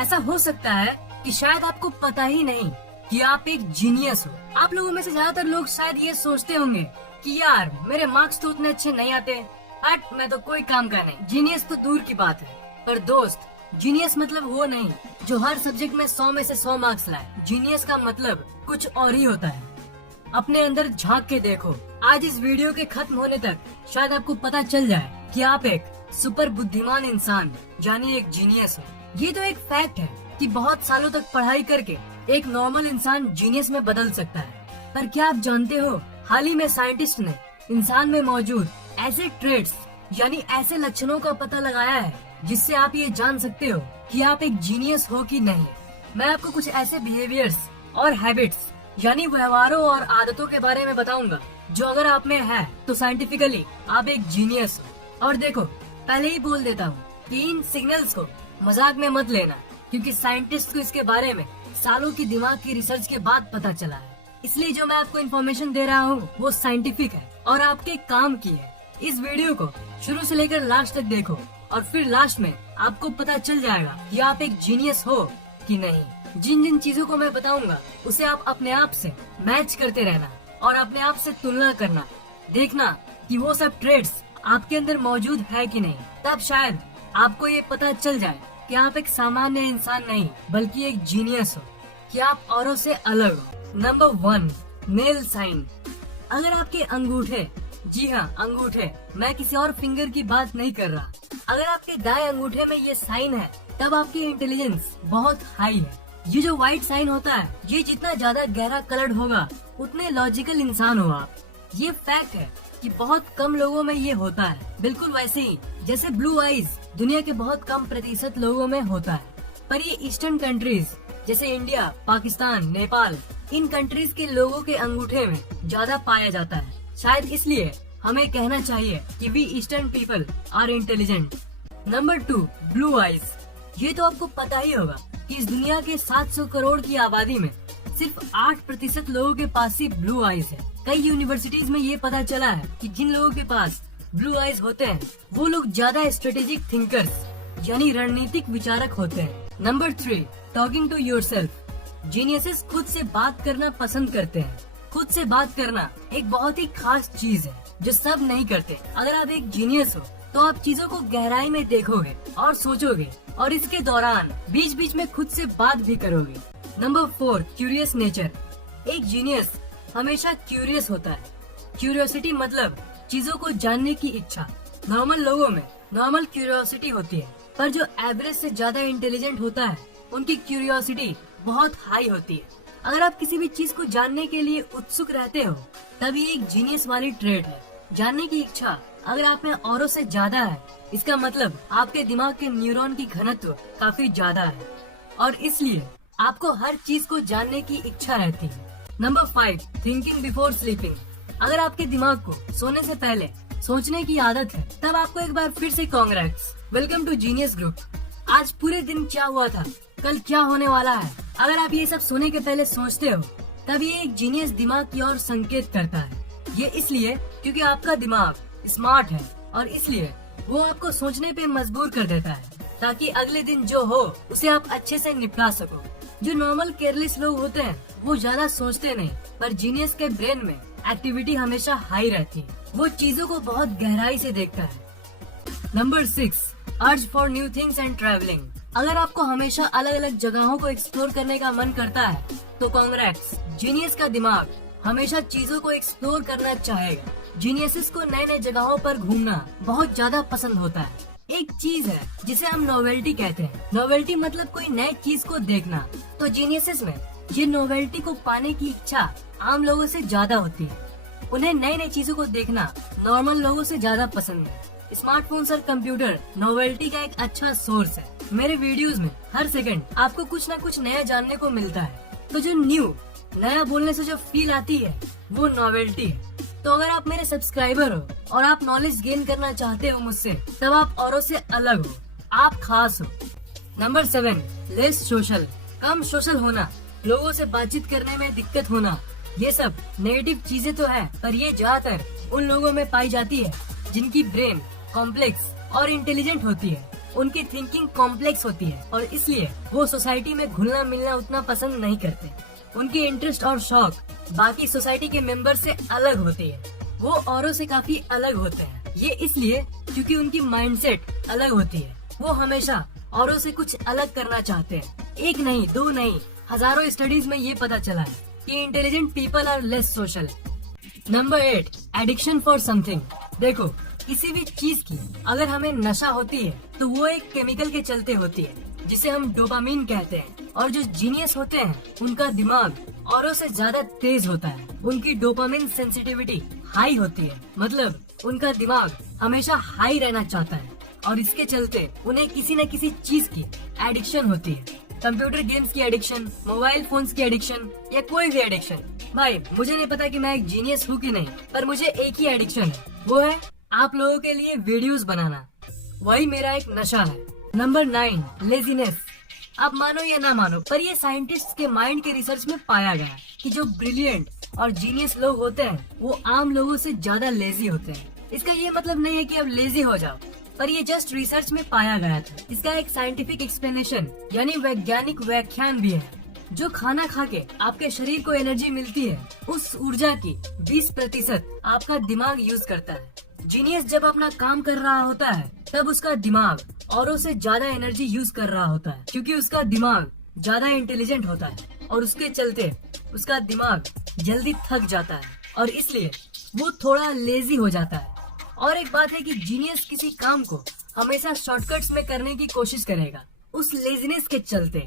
ऐसा हो सकता है कि शायद आपको पता ही नहीं कि आप एक जीनियस हो। आप लोगों में से ज्यादातर लोग शायद ये सोचते होंगे कि यार मेरे मार्क्स तो उतने अच्छे नहीं आते, बट मैं तो कोई काम का नहीं। जीनियस तो दूर की बात है। पर दोस्त, जीनियस मतलब वो नहीं जो हर सब्जेक्ट में 100 में से 100 मार्क्स लाए। जीनियस का मतलब कुछ और ही होता है। अपने अंदर झांक के देखो। आज इस वीडियो के खत्म होने तक शायद आपको पता चल जाए कि आप एक सुपर बुद्धिमान इंसान यानी एक जीनियस हो। ये तो एक फैक्ट है कि बहुत सालों तक पढ़ाई करके एक नॉर्मल इंसान जीनियस में बदल सकता है। पर क्या आप जानते हो, हाल ही में साइंटिस्ट ने इंसान में मौजूद ऐसे ट्रेड्स यानी ऐसे लक्षणों का पता लगाया है जिससे आप ये जान सकते हो कि आप एक जीनियस हो कि नहीं। मैं आपको कुछ ऐसे बिहेवियर्स और हैबिट्स यानी व्यवहारों और आदतों के बारे में बताऊंगा जो अगर आप में है तो साइंटिफिकली आप एक जीनियस हो। और देखो, पहले ही बोल देता हूँ कि इन सिग्नल्स को मजाक में मत लेना, क्योंकि साइंटिस्ट को इसके बारे में सालों की दिमाग की रिसर्च के बाद पता चला है। इसलिए जो मैं आपको इन्फॉर्मेशन दे रहा हूँ वो साइंटिफिक है और आपके काम की है। इस वीडियो को शुरू से लेकर लास्ट तक देखो और फिर लास्ट में आपको पता चल जाएगा कि आप एक जीनियस हो कि नहीं। जिन जिन चीजों को मैं बताऊंगा उसे आप अपने आप से मैच करते रहना और अपने आप से तुलना करना, देखना कि वो सब ट्रेड्स आपके अंदर मौजूद है कि नहीं। तब शायद आपको ये पता चल जाए कि आप एक सामान्य इंसान नहीं बल्कि एक जीनियस हो, कि आप औरों से अलग हो। Number 1, nail sign. अगर आपके अंगूठे, जी हाँ अंगूठे, मैं किसी और फिंगर की बात नहीं कर रहा, अगर आपके दाएं अंगूठे में ये साइन है तब आपकी इंटेलिजेंस बहुत हाई है। ये जो व्हाइट साइन होता है, ये जितना ज्यादा गहरा कलर्ड होगा उतने लॉजिकल इंसान हो आप। ये फैक्ट है कि बहुत कम लोगों में ये होता है, बिल्कुल वैसे ही जैसे ब्लू आईज दुनिया के बहुत कम प्रतिशत लोगों में होता है। पर ये ईस्टर्न कंट्रीज जैसे इंडिया, पाकिस्तान, नेपाल, इन कंट्रीज के लोगों के अंगूठे में ज्यादा पाया जाता है। शायद इसलिए हमें कहना चाहिए कि we eastern people are intelligent. Number 2, blue eyes. ये तो आपको पता ही होगा कि इस दुनिया के 700 करोड़ की आबादी में सिर्फ 8% लोगों के पास ही ब्लू आईज है। कई यूनिवर्सिटीज में ये पता चला है कि जिन लोगों के पास ब्लू आईज होते हैं वो लोग ज्यादा स्ट्रेटेजिक थिंकर्स यानी रणनीतिक विचारक होते हैं। Number 3, talking to yourself. Geniuses खुद से बात करना पसंद करते हैं। खुद से बात करना एक बहुत ही खास चीज है जो सब नहीं करते। अगर आप एक जीनियस हो तो आप चीजों को गहराई में देखोगे और सोचोगे और इसके दौरान बीच बीच में खुद से बात भी करोगे। Number 4, curious nature. एक जीनियस हमेशा क्यूरियस होता है। क्यूरियोसिटी मतलब चीजों को जानने की इच्छा। नॉर्मल लोगों में नॉर्मल क्यूरियोसिटी होती है, पर जो एवरेज से ज्यादा इंटेलिजेंट होता है उनकी क्यूरियोसिटी बहुत हाई होती है। अगर आप किसी भी चीज को जानने के लिए उत्सुक रहते हो तब ये एक जीनियस वाली ट्रेड है। जानने की इच्छा अगर आप में औरों से ज्यादा है, इसका मतलब आपके दिमाग के न्यूरॉन की घनत्व काफी ज्यादा है और इसलिए आपको हर चीज को जानने की इच्छा रहती है। Number 5, thinking before sleeping. अगर आपके दिमाग को सोने से पहले सोचने की आदत है तब आपको एक बार फिर से congrats, welcome to genius group. आज पूरे दिन क्या हुआ था, कल क्या होने वाला है, अगर आप ये सब सोने के पहले सोचते हो तब ये एक जीनियस दिमाग की ओर संकेत करता है। ये इसलिए क्योंकि आपका दिमाग स्मार्ट है और इसलिए वो आपको सोचने पे मजबूर कर देता है ताकि अगले दिन जो हो उसे आप अच्छे से निपटा सको। जो नॉर्मल केयरलेस लोग होते हैं वो ज्यादा सोचते नहीं, पर जीनियस के ब्रेन में एक्टिविटी हमेशा हाई रहती है। वो चीजों को बहुत गहराई से देखता है। Number 6, urge for new things and travelling. अगर आपको हमेशा अलग अलग जगहों को एक्सप्लोर करने का मन करता है तो कांग्रेट्स, जीनियस का दिमाग हमेशा चीजों को एक्सप्लोर करना चाहेगा। जीनियसेस को नए नए जगहों पर घूमना बहुत ज्यादा पसंद होता है। एक चीज है जिसे हम नोवेल्टी कहते हैं। नोवेल्टी मतलब कोई नई चीज को देखना। तो जीनियसेस में ये नोवेल्टी को पाने की इच्छा आम लोगों से ज्यादा होती है। उन्हें नई नई चीजों को देखना नॉर्मल लोगों से ज्यादा पसंद है। स्मार्टफोन्स और कंप्यूटर नोवेल्टी का एक अच्छा सोर्स है। मेरे वीडियोस में हर सेकंड आपको कुछ न कुछ नया जानने को मिलता है। तो जो नया बोलने से जो फील आती है वो नोवेल्टी है। तो अगर आप मेरे सब्सक्राइबर हो और आप नॉलेज गेन करना चाहते हो मुझसे, तब आप औरों से अलग हो, आप खास हो। Number 7, less social. कम सोशल होना, लोगों से बातचीत करने में दिक्कत होना, ये सब नेगेटिव चीजें तो है, पर ये ज्यादातर उन लोगों में पाई जाती है जिनकी ब्रेन कॉम्प्लेक्स और इंटेलिजेंट होती है। उनकी थिंकिंग कॉम्प्लेक्स होती है और इसलिए वो सोसाइटी में घुलना मिलना उतना पसंद नहीं करते। उनकी इंटरेस्ट और शौक बाकी सोसाइटी के मेंबर से अलग होती है। वो औरों से काफी अलग होते हैं। ये इसलिए क्योंकि उनकी माइंडसेट अलग होती है। वो हमेशा औरों से कुछ अलग करना चाहते हैं। एक नहीं, दो नहीं, हजारों स्टडीज में ये पता चला है कि intelligent people are less social. Number 8, addiction for something. देखो, किसी भी चीज की अगर हमें नशा होती है तो वो एक केमिकल के चलते होती है जिसे हम डोपामीन कहते हैं। और जो जीनियस होते हैं उनका दिमाग औरों से ज्यादा तेज होता है। उनकी डोपामीन सेंसिटिविटी हाई होती है, मतलब उनका दिमाग हमेशा हाई रहना चाहता है और इसके चलते उन्हें किसी न किसी चीज की एडिक्शन होती है। कंप्यूटर गेम्स की एडिक्शन, मोबाइल फोन्स की एडिक्शन या कोई भी एडिक्शन। भाई, मुझे नहीं पता कि मैं एक जीनियस हूँ कि नहीं, पर मुझे एक ही एडिक्शन है, वो है आप लोगों के लिए वीडियोस बनाना। वही मेरा एक नशा है। Number 9, laziness. आप मानो या ना मानो, पर ये साइंटिस्ट के माइंड के रिसर्च में पाया गया कि जो ब्रिलियंट और जीनियस लोग होते हैं वो आम लोगों से ज्यादा लेजी होते हैं। इसका ये मतलब नहीं है कि अब लेजी हो जाओ, पर ये जस्ट रिसर्च में पाया गया था। इसका एक साइंटिफिक एक्सप्लेनेशन यानी वैज्ञानिक व्याख्यान भी है। जो खाना खा के आपके शरीर को एनर्जी मिलती है, उस ऊर्जा की 20% आपका दिमाग यूज करता है। जीनियस जब अपना काम कर रहा होता है तब उसका दिमाग औरों से ज्यादा एनर्जी यूज कर रहा होता है, क्योंकि उसका दिमाग ज्यादा इंटेलिजेंट होता है और उसके चलते उसका दिमाग जल्दी थक जाता है और इसलिए वो थोड़ा लेजी हो जाता है। और एक बात है कि जीनियस किसी काम को हमेशा शॉर्टकट्स में करने की कोशिश करेगा उस लेजीनेस के चलते,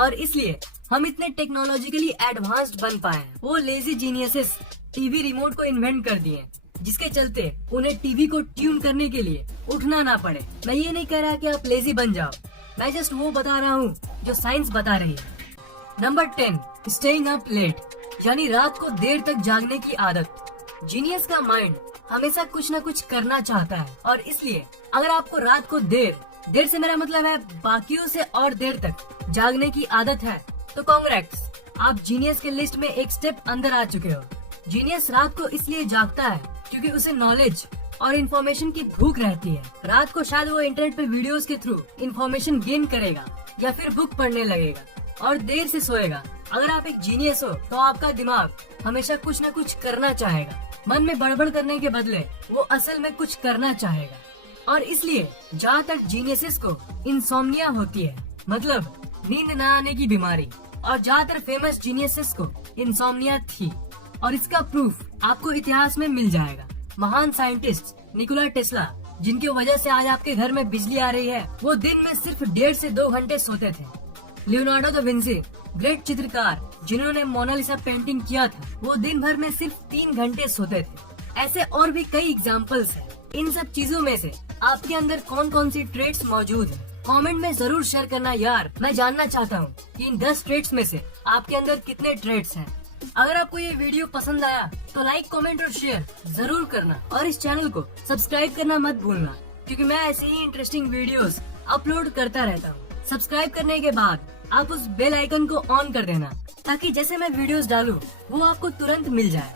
और इसलिए हम इतने टेक्नोलॉजिकली एडवांस्ड बन पाए हैं। वो लेजी जीनियसेस टीवी रिमोट को इन्वेंट कर दिए जिसके चलते उन्हें टीवी को ट्यून करने के लिए उठना ना पड़े। मैं ये नहीं कह रहा कि आप लेजी बन जाओ, मैं जस्ट वो बता रहा हूँ जो साइंस बता रही है। नंबर 10, स्टेइंग अप लेट, यानी रात को देर तक जागने की आदत। जीनियस का माइंड हमेशा कुछ न कुछ करना चाहता है और इसलिए अगर आपको रात को देर से मेरा मतलब है बाकियों से और देर तक जागने की आदत है तो कांग्रेट्स, आप जीनियस के लिस्ट में एक स्टेप अंदर आ चुके हो। जीनियस रात को इसलिए जागता है क्योंकि उसे नॉलेज और इन्फॉर्मेशन की भूख रहती है। रात को शायद वो इंटरनेट पे वीडियोस के थ्रू इन्फॉर्मेशन गेन करेगा या फिर बुक पढ़ने लगेगा और देर से सोएगा। अगर आप एक जीनियस हो तो आपका दिमाग हमेशा कुछ न कुछ करना चाहेगा। मन में बड़बड़ करने के बदले वो असल में कुछ करना चाहेगा और इसलिए ज्यादातर जीनियसेस को इंसोम्निया होती है, मतलब नींद न आने की बीमारी। और ज्यादातर फेमस जीनियसेस को इंसोम्निया थी और इसका प्रूफ आपको इतिहास में मिल जाएगा। महान साइंटिस्ट निकोला टेस्ला, जिनकी वजह से आज आपके घर में बिजली आ रही है, वो दिन में सिर्फ 1.5 से 2 घंटे सोते थे। लियोनार्डो दा विंसी, ग्रेट चित्रकार जिन्होंने मोनालिसा पेंटिंग किया था, वो दिन भर में सिर्फ 3 घंटे सोते थे। ऐसे और भी कई एग्जाम्पल्स हैं। इन सब चीजों में से आपके अंदर कौन कौन सी ट्रेट्स मौजूद है, कमेंट में जरूर शेयर करना यार। मैं जानना चाहता हूँ कि इन 10 ट्रेट्स में से आपके अंदर कितने ट्रेट्स हैं। अगर आपको ये वीडियो पसंद आया तो लाइक, कमेंट और शेयर जरूर करना और इस चैनल को सब्सक्राइब करना मत भूलना, क्योंकि मैं ऐसे ही इंटरेस्टिंग वीडियोस अपलोड करता रहता हूँ। सब्सक्राइब करने के बाद आप उस बेल आइकन को ऑन कर देना ताकि जैसे मैं वीडियोस डालूं वो आपको तुरंत मिल जाए।